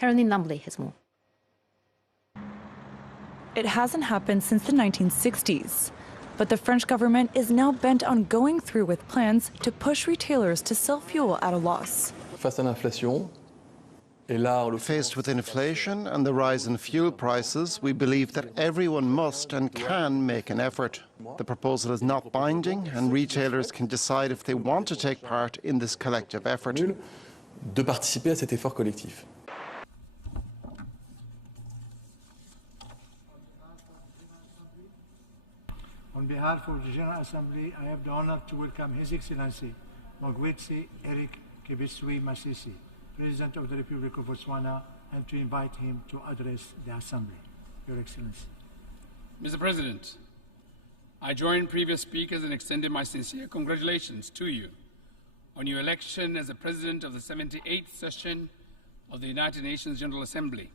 Caroline Lambley has more. It hasn't happened since the 1960s, but the French government is now bent on going through with plans to push retailers to sell fuel at a loss. Faced with inflation and the rise in fuel prices, we believe that everyone must and can make an effort. The proposal is not binding, and retailers can decide if they want to take part in this collective effort. De participer à cet effort collectif. On behalf of the General Assembly, I have the honor to welcome His Excellency MOKGWEETSI MASISI, President of the Republic of Botswana, and to invite him to address the Assembly. Your Excellency. Mr. President, I join previous speakers in extending my sincere congratulations to you on your election as the President of the 78th session of the United Nations General Assembly.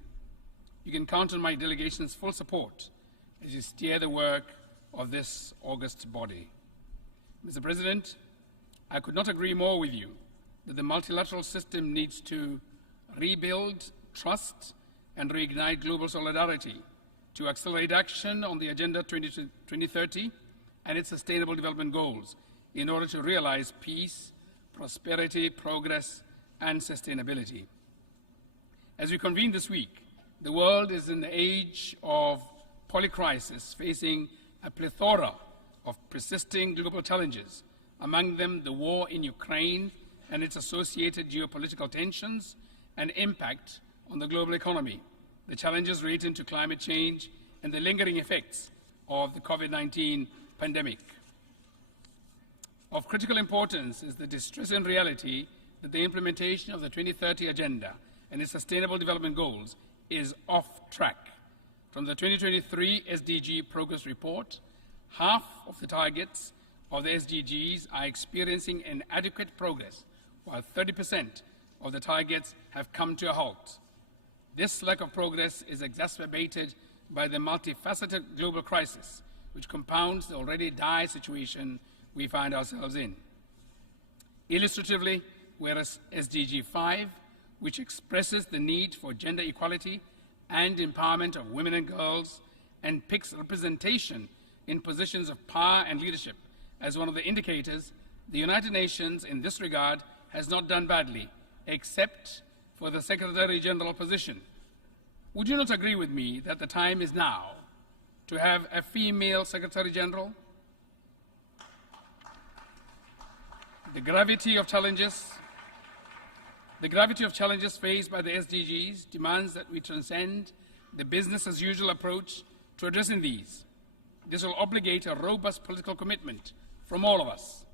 You can count on my delegation's full support as you steer the work of this august body. Mr. President, I could not agree more with you that the multilateral system needs to rebuild trust and reignite global solidarity to accelerate action on the Agenda 2030 and its Sustainable Development Goals in order to realize peace, prosperity, progress, and sustainability. As we convene this week, the world is in the age of polycrisis, facing a plethora of persisting global challenges, among them the war in Ukraine and its associated geopolitical tensions and impact on the global economy, the challenges relating to climate change, and the lingering effects of the COVID-19 pandemic. Of critical importance is the distressing reality that the implementation of the 2030 Agenda and its Sustainable Development Goals is off track. From the 2023 SDG Progress Report, half of the targets of the SDGs are experiencing inadequate progress, while 30% of the targets have come to a halt. This lack of progress is exacerbated by the multifaceted global crisis, which compounds the already dire situation we find ourselves in. Illustratively, whereas SDG 5, which expresses the need for gender equality and empowerment of women and girls, and picks representation in positions of power and leadership as one of the indicators, the United Nations in this regard has not done badly, except for the Secretary General position. Would you not agree with me that the time is now to have a female Secretary General? The gravity of challenges faced by the SDGs demands that we transcend the business-as-usual approach to addressing these. This will obligate a robust political commitment from all of us.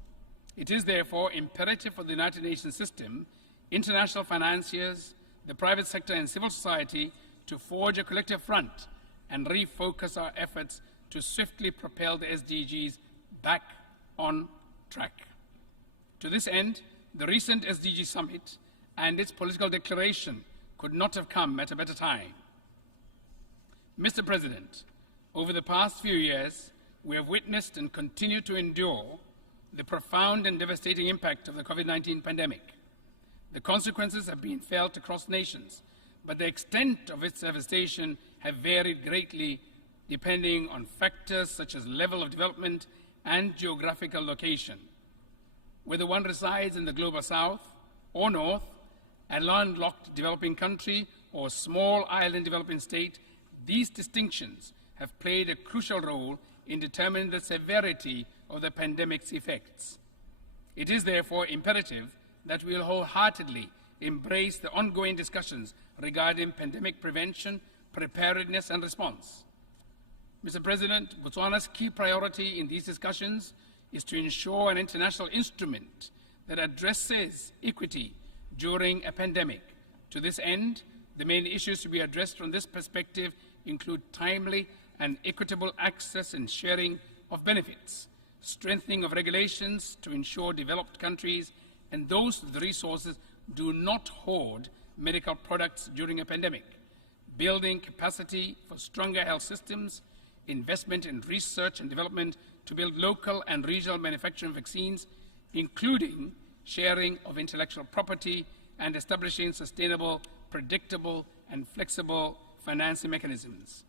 It is therefore imperative for the United Nations system, international financiers, the private sector and civil society to forge a collective front and refocus our efforts to swiftly propel the SDGs back on track. To this end, the recent SDG Summit and its political declaration could not have come at a better time. Mr. President, over the past few years, we have witnessed and continue to endure the profound and devastating impact of the COVID-19 pandemic. The consequences have been felt across nations, but the extent of its devastation have varied greatly depending on factors such as level of development and geographical location. Whether one resides in the global south or north, a landlocked developing country or small island developing state, these distinctions have played a crucial role in determining the severity of the pandemic's effects. It is therefore imperative that we will wholeheartedly embrace the ongoing discussions regarding pandemic prevention, preparedness and response. Mr. President, Botswana's key priority in these discussions is to ensure an international instrument that addresses equity during a pandemic. To this end, the main issues to be addressed from this perspective include timely and equitable access and sharing of benefits, strengthening of regulations to ensure developed countries and those with the resources do not hoard medical products during a pandemic, building capacity for stronger health systems, investment in research and development to build local and regional manufacturing vaccines, including sharing of intellectual property and establishing sustainable predictable and flexible financing mechanisms.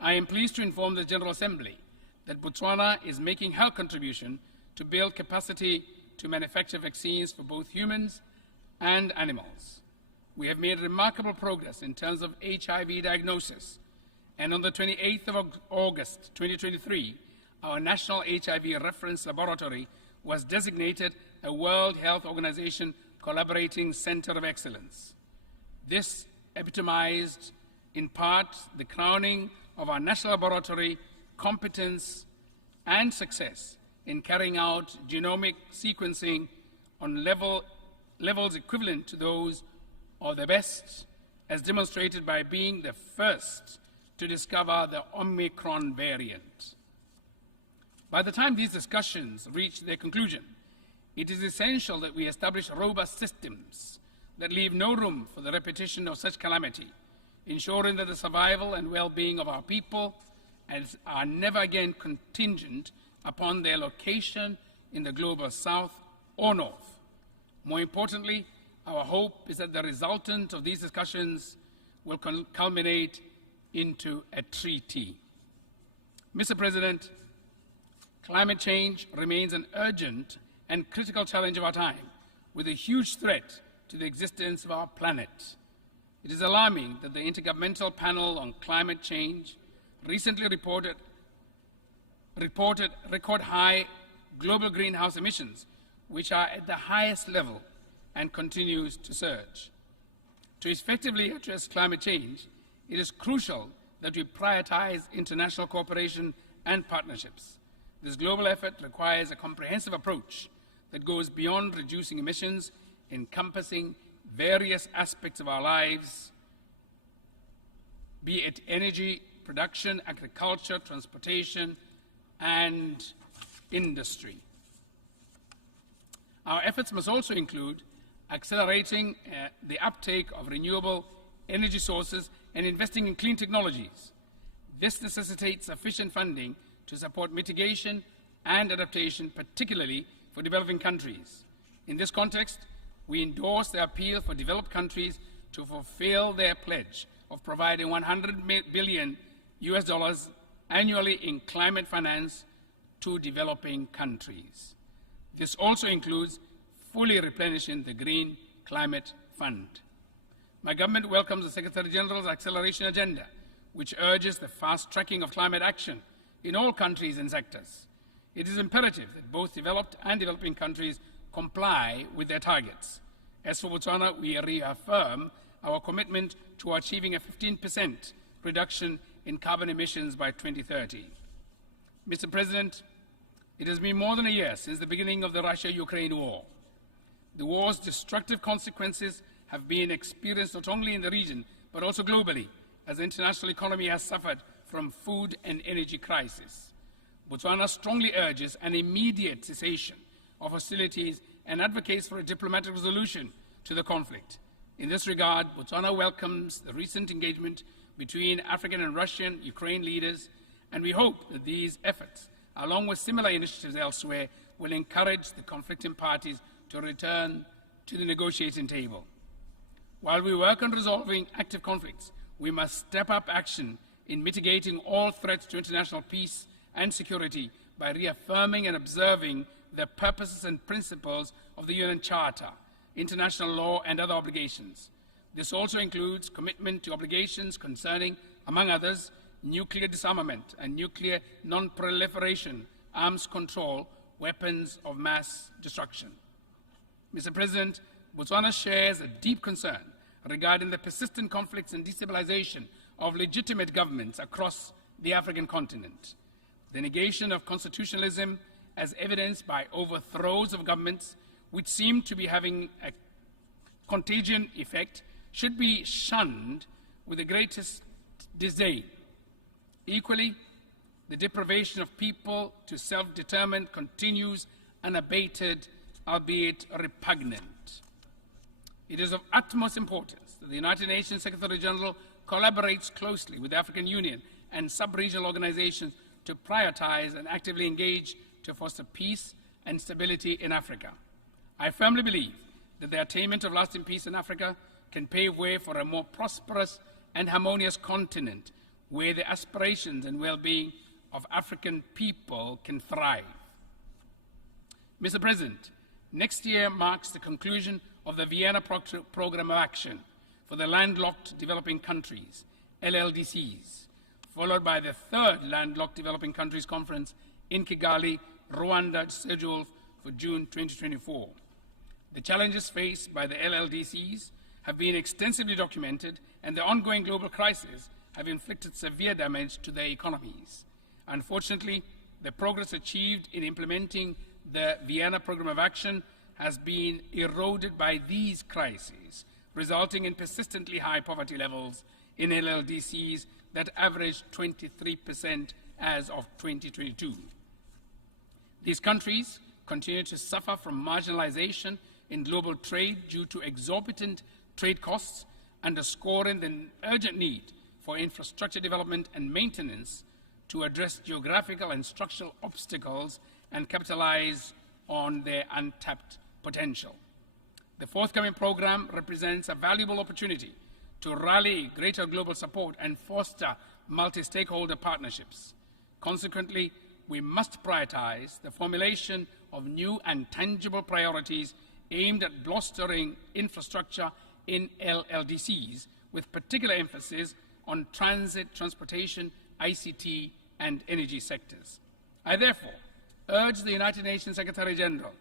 I am pleased to inform the General Assembly that Botswana is making health contribution to build capacity to manufacture vaccines for both humans and animals. We have made remarkable progress in terms of HIV diagnosis, and on the 28th of August 2023, our National HIV Reference Laboratory was designated a World Health Organization Collaborating Center of Excellence. This epitomized, in part, the crowning of our national laboratory competence and success in carrying out genomic sequencing on levels equivalent to those of the best, as demonstrated by being the first to discover the Omicron variant. By the time these discussions reach their conclusion, it is essential that we establish robust systems that leave no room for the repetition of such calamity, ensuring that the survival and well-being of our people are never again contingent upon their location in the global south or north. More importantly, our hope is that the resultant of these discussions will culminate into a treaty. Mr. President, climate change remains an urgent and critical challenge of our time, with a huge threat to the existence of our planet. It is alarming that the Intergovernmental Panel on Climate Change recently reported record high global greenhouse emissions, which are at the highest level and continues to surge. To effectively address climate change, it is crucial that we prioritize international cooperation and partnerships. This global effort requires a comprehensive approach that goes beyond reducing emissions, encompassing various aspects of our lives, be it energy, production, agriculture, transportation, and industry. Our efforts must also include accelerating the uptake of renewable energy sources and investing in clean technologies. This necessitates sufficient funding to support mitigation and adaptation, particularly for developing countries. In this context, we endorse the appeal for developed countries to fulfill their pledge of providing $100 billion annually in climate finance to developing countries. This also includes fully replenishing the Green Climate Fund. My government welcomes the Secretary General's acceleration agenda, which urges the fast tracking of climate action in all countries and sectors. It is imperative that both developed and developing countries comply with their targets. As for Botswana, we reaffirm our commitment to achieving a 15% reduction in carbon emissions by 2030. Mr. President, it has been more than a year since the beginning of the Russia-Ukraine war. The war's destructive consequences have been experienced not only in the region, but also globally, as the international economy has suffered from food and energy crisis. Botswana strongly urges an immediate cessation of hostilities and advocates for a diplomatic resolution to the conflict. In this regard, Botswana welcomes the recent engagement between African and Russian Ukraine leaders, and we hope that these efforts, along with similar initiatives elsewhere, will encourage the conflicting parties to return to the negotiating table. While we work on resolving active conflicts, we must step up action in mitigating all threats to international peace and security by reaffirming and observing the purposes and principles of the UN Charter, international law, and other obligations. This also includes commitment to obligations concerning, among others, nuclear disarmament and nuclear non-proliferation, arms control, weapons of mass destruction. Mr. President, Botswana shares a deep concern regarding the persistent conflicts and destabilization of legitimate governments across the African continent. The negation of constitutionalism, as evidenced by overthrows of governments which seem to be having a contagion effect, should be shunned with the greatest disdain. Equally, the deprivation of people to self-determine continues unabated, albeit repugnant. It is of utmost importance that the United Nations Secretary General collaborates closely with the African Union and sub-regional organizations to prioritize and actively engage to foster peace and stability in Africa. I firmly believe that the attainment of lasting peace in Africa can pave way for a more prosperous and harmonious continent where the aspirations and well-being of African people can thrive. Mr. President, next year marks the conclusion of the Vienna Programme of Action for the Landlocked Developing Countries, LLDCs, followed by the third Landlocked Developing Countries Conference in Kigali, Rwanda, scheduled for June 2024. The challenges faced by the LLDCs have been extensively documented, and the ongoing global crisis have inflicted severe damage to their economies. Unfortunately, the progress achieved in implementing the Vienna Programme of Action has been eroded by these crises, resulting in persistently high poverty levels in LLDCs that averaged 23% as of 2022. These countries continue to suffer from marginalization in global trade due to exorbitant trade costs, underscoring the urgent need for infrastructure development and maintenance to address geographical and structural obstacles and capitalize on their untapped potential. The forthcoming program represents a valuable opportunity to rally greater global support and foster multi-stakeholder partnerships. Consequently, we must prioritize the formulation of new and tangible priorities aimed at bolstering infrastructure in LLDCs, with particular emphasis on transit, transportation, ICT, and energy sectors. I therefore urge the United Nations Secretary General,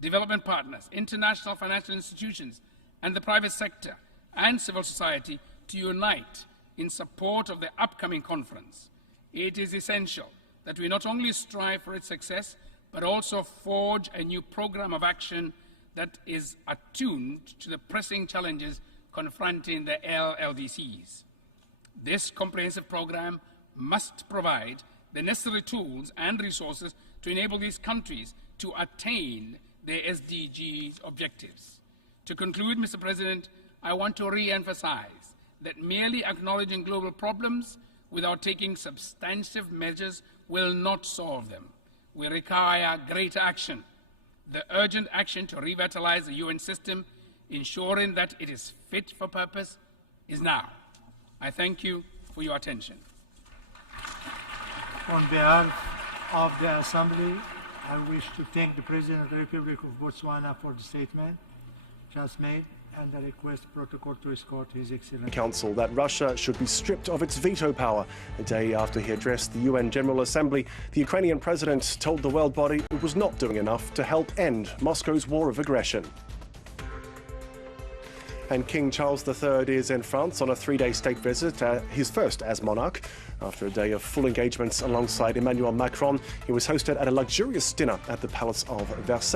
development partners, international financial institutions, and the private sector and civil society to unite in support of the upcoming conference. It is essential that we not only strive for its success, but also forge a new program of action that is attuned to the pressing challenges confronting the LLDCs. This comprehensive program must provide the necessary tools and resources to enable these countries to attain their SDGs objectives. To conclude, Mr. President, I want to re-emphasize that merely acknowledging global problems without taking substantive measures will not solve them. We require greater action. The urgent action to revitalize the UN system, ensuring that it is fit for purpose, is now. I thank you for your attention. On behalf of the Assembly, I wish to thank the President of the Republic of Botswana for the statement just made and I request protocol to escort His Excellency. Council that Russia should be stripped of its veto power. A day after he addressed the UN General Assembly, the Ukrainian president told the world body it was not doing enough to help end Moscow's war of aggression. And King Charles III is in France on a 3-day state visit, his first as monarch. After a day of full engagements alongside Emmanuel Macron, he was hosted at a luxurious dinner at the Palace of Versailles.